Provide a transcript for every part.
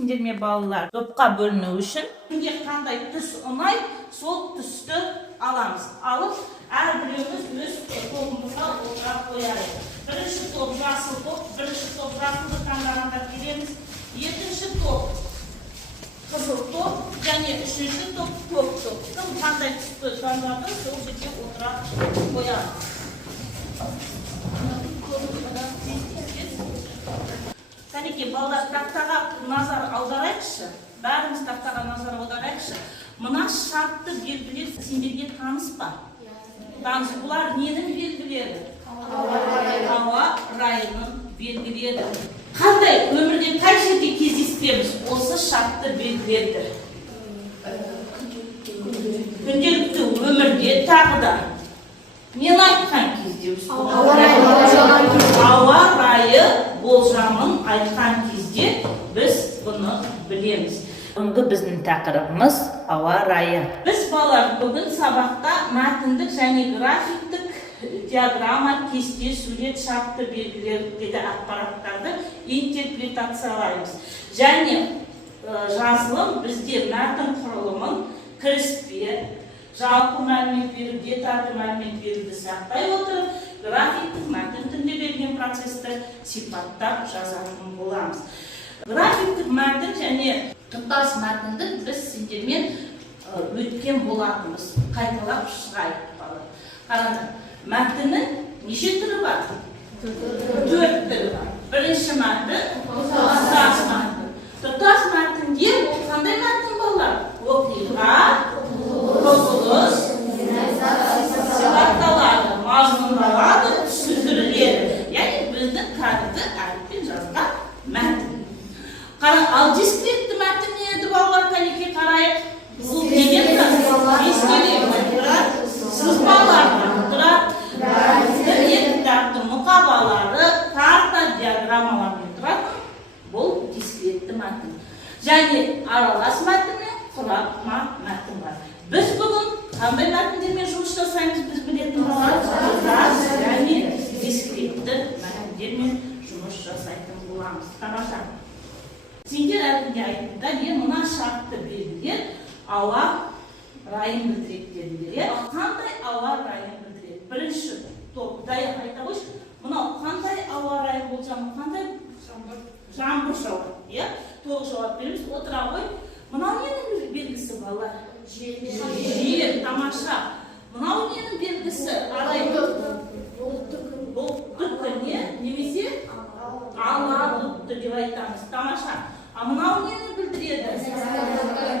Сендерме балалар топқа бөліну үшін кімге қандай түс ұнайды, сол түсті аламыз. Алып, әрбіреуміз өз тобымызға отыра қояйық. Бірінші топ жасыл топ, бірінші топ жасылды таңдағандар келеміз. Екінші топ қызыл топ, және үшінші топ көк топ. Кім қандай түсті таңдады, сол жерге отыра қояйық. Кәнеке, балалар, тақтаға назар аударайықшы. Бәріміз тақтаға назар аударайықшы. Мына шартты белгілер сендерге таныс па? Таныс. Бұлар ненің белгілері? Ауа райының белгілері. Қандай өмірде қай жерде кездестіреміз осы шартты белгілерді? Күнделікті өмірде тағы да мен айтқан кезде ауа райы болжамын айтқан кезде біз бұны білеміз. Бүгінгі біздің тақырыбымыз ауа райы. Біз балалар бүгін сабақта мәтіндік және графиктік диаграмма, кесте, сурет, шартты белгілердегі ақпараттарды интерпретациялаймыз. Және жазылым бізде мәтін құрылымын кіріспе, жалпы мәлімет беру, детальды мәлімет беруді сақтай отырып, графиктік мәтін түрінде берген процесті сипаттап жазатын боламыз. Графиктік мәтін және тұтас мәтінді біз сендермен өткен болатынбыз. Қайталап шығайық. Қараңдар, мәтіннің неше түрі бар? 4 түрі бар. Бірінші мәтін тұтас мәтін. Тұтас мәтінде қандай мәтін балалар? Оқиға, құбылыс сипатталады, мазмұндалады, түсіндіріледі. Яғни біздің кәдімгі әріппен жазған мәтін. Ал дискретті мәтін не еді балалар? Кәнеке қарайық. Бұл деген сызбалардан тұрады. Кітаптың мұқабалары, карта, диаграммалармен тұрады. Бұл дискретті мәтін. Және аралас мәтін мен құрама мәтін бар. Біз бүгін қандай мәтіндермен жұмыс жасаймыз, біз білетін болар. Тұтас және дискретті мәтіндермен жұмыс жасайтын боламыз. Тамаша. Сендер әлгінде айтыңдар, мен мына шартты белгілер ауа райын білдіреді дедіңдер. Қандай ауа райын білдіреді? Бірінші топ даяқ айта қойшы. Мынау қандай ауа райы болжамы, қандай жаңбыр жауады. Толық жауап береміз. Отыра ғой. Мынау ненің белгісі балалар? Жер, тамаша. Мынау ненің белгісі? Бұлтты не? Немесе ала бұлтты деп айтамыз. Тамаша. А мынау нені білдіреді?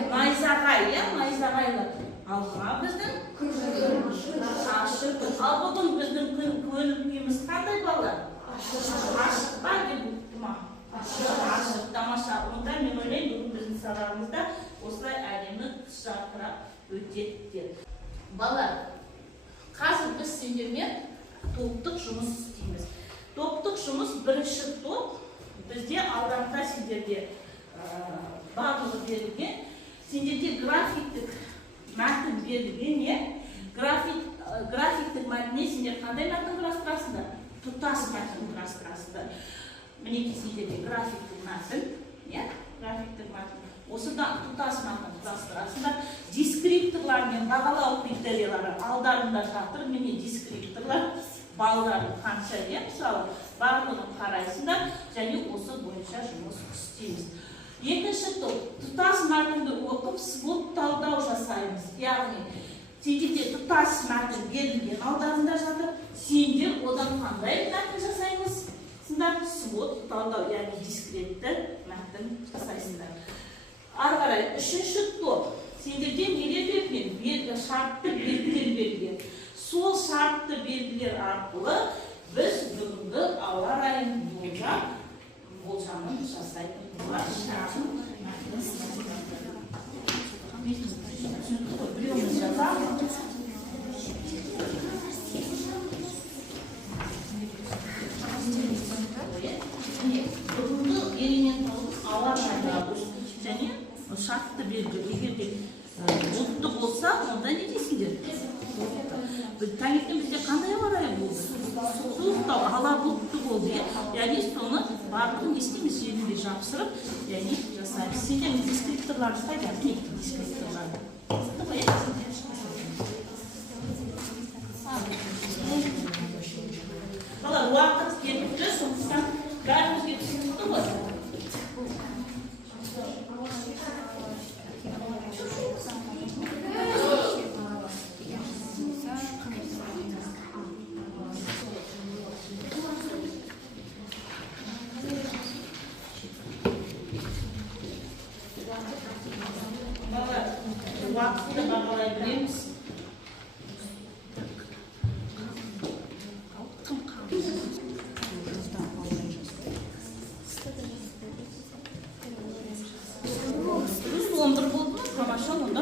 Найзағай, найзағайлы. Ал мына біздің ашық. Ал бүгін біздің көңіліміз қандай балалар? Ашық па деп бұлтты ма? Ашық, тамаша. Онда мен ойлаймын, бүгін біздің сабағымызда осылай әлемі жарқырап өтеді. Балалар, қазір біз сендермен топтық жұмыс істейміз. Топтық жұмыс бірінші топ бізде алдында сендерге барлығы берілген. Сендерде графиктік мәтін берілген. Графиктік мәтінне сендер қандай мәтін құрастырасыңдар? Тұтас мәтін құрастырасыңдар. Мінеке сендерде графиктік мәтін. Осыдан тұтас мәтін құрастырасыңдар. Дискрипторлар мен бағалау критериялары алдарында жатыр. Міне дискрипторлар балалардың қанша мысалы барлығын қарайсыңдар және осы бойынша жұмыс істейміз. Екінші топ, тұтас мәтінді оқып свод талдау жасаймыз. Яғни, сендерде тұтас мәтін берілген алдарында жатыр. Сендер одан қандай мәтін жасаймыз? Свод талдау, яғни дискретті мәтін жасайсыңдар. Ары қарай, үшінші топ, сендерде нелер берілген? Шартты белгілер берілген. Сол шартты белгілер арқылы біз бүгінгі ауа райын болжамын жасайтын боламыз. Біреуміз жазамыз. Бүгінгі элементалық ауа райы және шартты белгі. Егер де бұлтты болса, онда не дейсіңдер? Таңертең бізде қандай ауа райы болды? Суықтау, ала бұлтты болды. Яғни соны барлығын не істейміз? Желіге жабыстырып, яғни жасаймыз. Сендердің дескрипторларыңыз қайда? Мектеп дескрипторлары. Бала, уақыт кетті, сондықтан бәрімізге түсінікті ғой. Уақытты бағалай білеміз. Лондыр болды ма? Тамаша, онда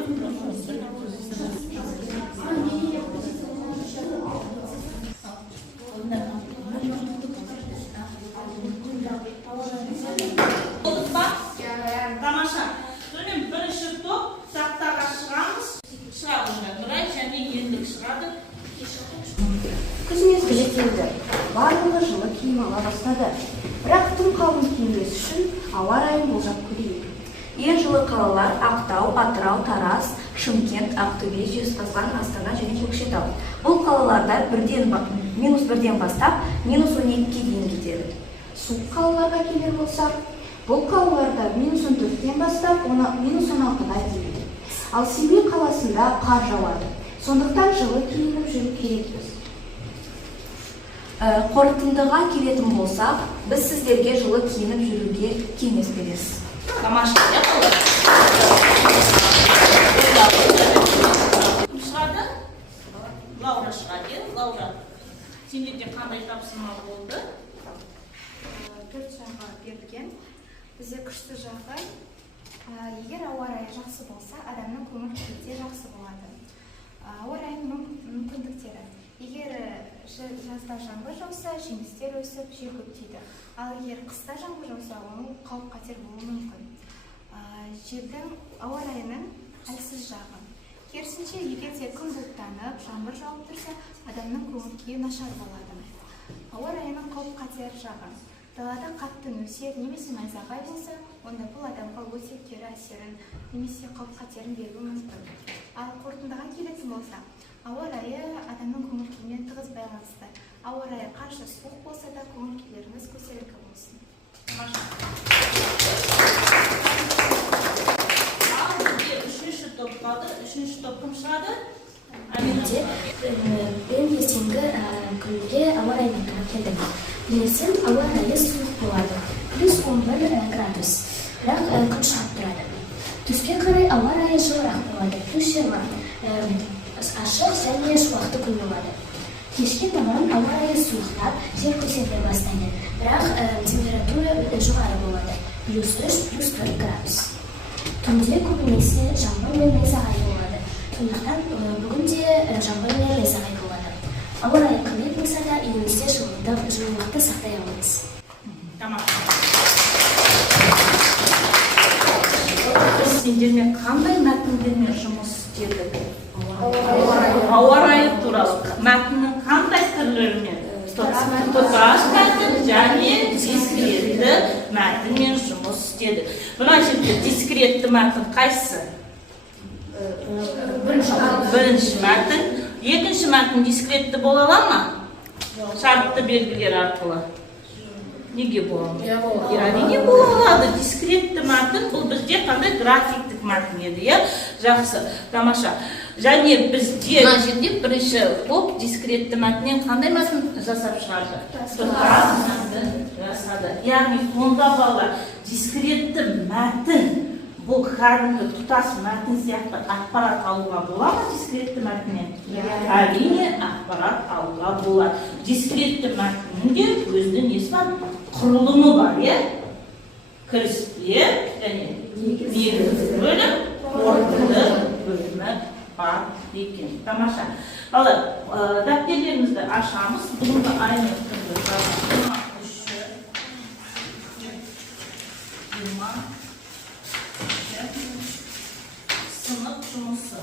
тамаша. Сонымен бірінші топ тақтаға шығамыз. Шығады Нұрай және ендік шығады. Күз мезгілі келді. Барлығы жылы киім ала бастады. Бірақ тым қалың киінбес үшін ауа райын болжап көрейік. Ең жылы қалалар Ақтау, Атырау, Тараз, Шымкент, Ақтөбе, Жезқазған, Астана және Көкшетау. Бұл қалаларда -1-ден бастап -12-ге дейін кетеді. Суық қалаларға келер болсақ, бұл қалаларда -14-ден бастап -16-ға дейін. Ал Семей қаласында қар жауады. Сондықтан жылы киініп жүру керекпіз. Қорытындыға келетін болсақ, біз сіздерге жылы киініп жүруге кеңес береміз. Тамаша, я болады? Кім шығады? Лаура шығады. Лаура, сендерге қандай тапсырма болды? 4 жаға берілген. Бізде күшті жағы, егер ауа райы жақсы болса, адамның көңіл күйі де жақсы болады. Ауа райының мүмкіндіктері. Егер жазда жаңбыр жауса, жемістер өсіп, жер көптейді. Ал егер қыста жаңбыр жауса, оның қауіп-қатер болуы мүмкін. Жердің ауа райының әлсіз жағы. Керісінше, егер де күн бұлттанып, жаңбыр жауып тұрса, адамның көңіл күйі нашар болады. Ауа райының қауіп-қатер жағы. Далада қатты нөсер немесе найзағай болса, онда бұл адамға өте кері әсерін немесе қауіп-қатерін беруі мүмкін. Ал қорытындыға келетін болса, ауа райы адамның көңіл күйімен тығыз байланысты. Ауа райы қанша суық болса да көңіл күйлеріңіз көтеріңкі болсын. Ал бізде үшінші топ қалды. Үшінші топ кім шығады? Мен ертеңгі күнге ауа райымен қарап келдім. Білесем, ауа райы суық болады, +11 градус, бірақ күн шығып тұрады. Түске қарай ауа райы жылырақ болады, +20, ашық және шуақты күн болады. Кешке таман ауа райы суықтап, жер көтеріле бастайды, бірақ температура жоғары болады, +3, +4 градус. Түнде көбінесе жаңбыр мен найзағай болады. Сондықтан бүгінде жаңбыр мен найзағай болады. Ауа райы қандай болса да, үйімізде жылылықты сақтай аламыз. Тамақ. Сендермен қандай мәтіндермен жұмыс істедік? Ауа райы туралы. Мәтіннің қандай түрлерімен? Тұтас мәтін және дискретті мәтінмен жұмыс істедік. Мына жерде дискретті мәтін қайсысы? Бірінші мәтін. Екінші мәтін дискретті бола ала ма? Шартты белгілер арқылы. Неге бола ма? Әрине бола алады. Дискретті мәтін бұл бізде қандай графиктік мәтін еді, иә? Жақсы, тамаша. Және бізде мына жерде бірінші топ дискретті мәтіннен қандай мәтін жасап шығарды? Тұтас мәтін жасады. Яғни сонда балалар дискретті мәтін бұл кәдімгі тұтас мәтін сияқты ақпарат алуға бола ма дискретті мәтіннен? Әрине ақпарат алуға болады. Дискретті мәтінінде өзінің несі бар? Құрылымы бар, е? Кіріспе және негізгі бөлім, қорытынды бөлімі бар екен. Тамаша. Балалар, дәптерлерімізді ашамыз. Бүгінгі айны күнді жазамыз. Сынып жұмысы.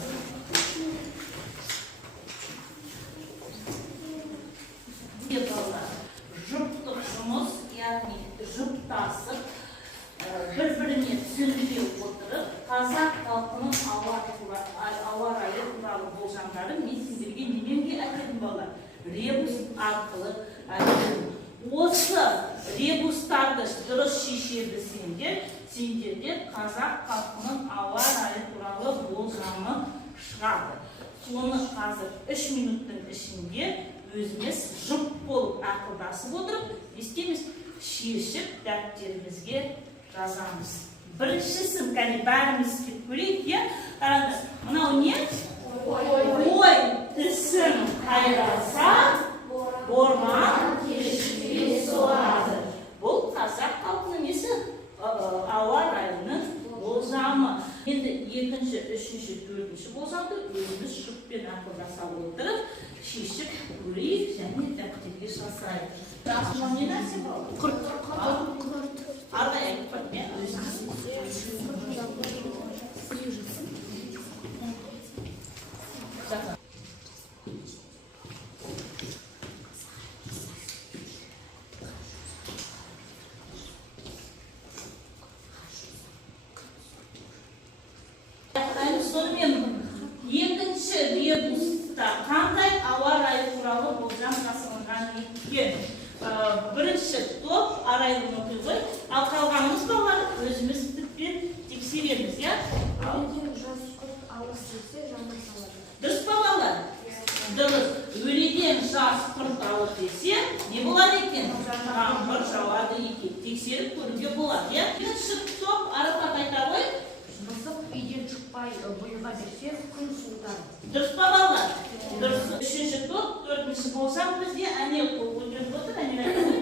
Жұптық жұмыс, яғни жұп тұтасып, бір-біріне түсіндіре отырып, қазақ халқының ауа райы туралы болжамдарын мен сіздерге неменге әкелдім балалар? Ребус арқылы әкелдім. Осы ребустарды дұрыс шешеді сендерде қазақ халқының ауа райы туралы болжамы шығады. Соны қазір 3 минуттың ішінде өзіміз жұп болып ақылдасып отырып, естеміз шешіп дәптерімізге жазамыз. Біріншісін, кәне бәріміз көрейік, қараңдар. Мынау не? Ой, тісін қайраса, борман кешікпей соғады. Бұл қазақ халқының несі? Ауа райының болжамы. Енді екінші, үшінші, төртінші болжамды өзіміз жұппен ақылдаса отырып, шешіп көрейік және дәптерге жазайық. Жақсыма не нәрсе болды? Құрт. Ардай айтып мен өзіміз. Сонымен екінші ребуста қандай ауа райы туралы болжам жасалынған екен? Бірінші топ арайлы оқи ғой, ал қалғанымыз балалар өзіміз тікпен тексереміз, я? Дұрыс па балалар? Дұрыс. Өледен жас құрт алып десе, не болады екен? Жаңбыр жауады екен. Тексеріп көруге болады, я? Бірінші топ арақат айта ғой. Мысық үйден шықпай бұйыға берсе, күн суытады. Дұрыс па балалар? Дұрыс. Үшінші топ, төртінші болсам бізде әне қол көтеріп отыр, әне айта ғой.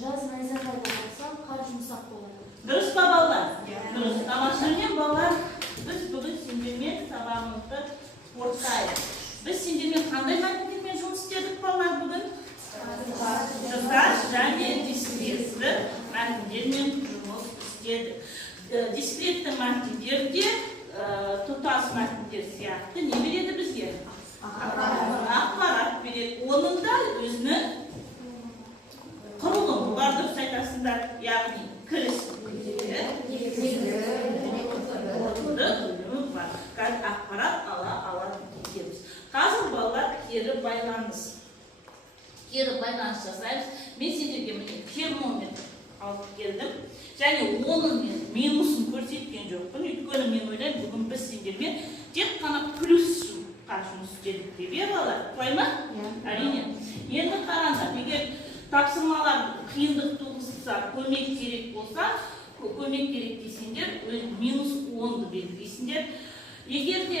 Жаз найзағай болса, қар жұмсақ болады. Дұрыс па балалар? Дұрыс. Тамашамен балалар, біз бүгін сендермен сабағымызды қорытайық. Біз сендермен қандай мәтіндермен жұмыс істедік балалар бүгін? Тұтас және дискретті мәтіндермен жұмыс істедік. Дискретті мәтіндерде тұтас мәтіндер сияқты не береді бізге? Ақпарат береді. Оның да өзінің құрылым бар, дұрыс айтасыңдар, яғни кіріс ақпарат ала кетеміз. Қазір балалар кері байланыс. Кері байланыс жасаймыз. Мен сендерге міне термометр алып келдім. Және оның мен минусын көрсеткен жоқпын. Өйткені мен ойлаймын, бүгін біз сендермен тек қана плюс жұмыс істедік деп балалар. Солай ма? Әрине. Енді қараңдар, егер тапсырмалар қиындық туғызса, көмек керек болса, көмек керек десеңдер, минус 10-ды белгілейсіңдер. Егер де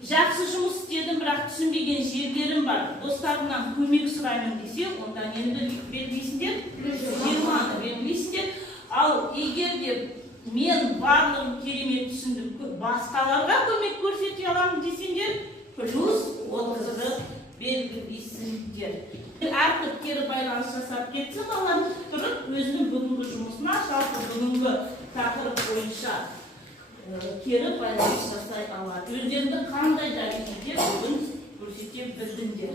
жақсы жұмыс істедім, бірақ түсінбеген жерлерім бар, достарымнан көмек сұраймын десе, онда нені белгілейсіңдер? 20-ны белгілейсіңдер. Ал егер де мен барлығын керемет түсіндім, басқаларға көмек көрсете аламын десеңдер, плюс 30-ды белгілейсіңдер. Әртіп кері байланыс жасап кетсін, балалар тұрып өзінің бүгінгі жұмысына, жалпы бүгінгі тақырып бойынша кері байланыс жасай алады. Өздеріңді қандай дәрежеде бүгін көрсете білдіңдер?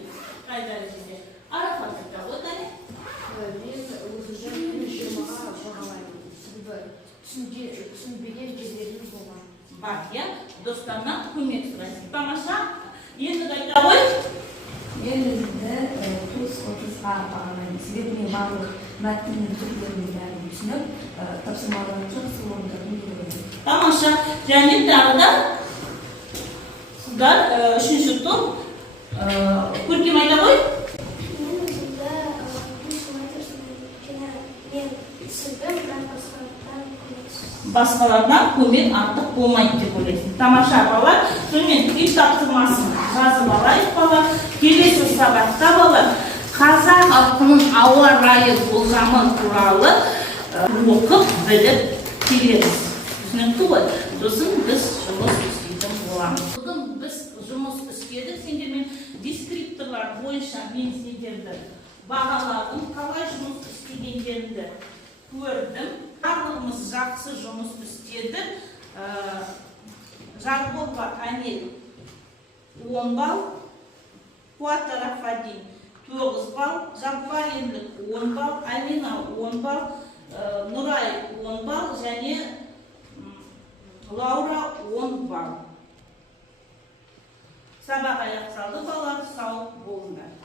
Қай дәрежеде? Арақат айта ғой, Дәне? Мен өзі жаңағы 20-ға бағалаймын. Түсінбеген жерлерім болған. Бар, я достарынан көмек сұрайсың. Тамаша, енді айта ғой? Мен өзімді плюс 30-ға бағалаймын. Себебі мен барлық мәтіннің түрлерін бәрін түсініп, тапсырмаларын жақсы орындадым деп ойлаймын. Тамаша, және тағы да сыздар үшінші топ көркем айта ғой? Мен өзімді басқалардан көмек артық болмайды деп ойлайсың. Тамаша балалар, сонымен үй тапсырмасын жазып алайық балалар. Келесі сабақта балалар қазақ халқының ауа райы болжамы туралы оқып біліп келеміз. Түсінікті ғой? Сосын біз жұмыс істейтін боламыз. Бүгін біз жұмыс істедік. Сендермен дескрипторлар бойынша мен сендерді бағаладым, қалай жұмыс істегендеріңді көрдім. Барлығымыз жақсы жұмыс істедік. Жаркова Анель 10 балл, Қуатаров Фадин 9 балл, Жаппаренлік 10 балл, Алина 10 балл, Нұрай 10 балл және Лаура 10 балл. Сабақ аяқталды, балалар сау болыңдар.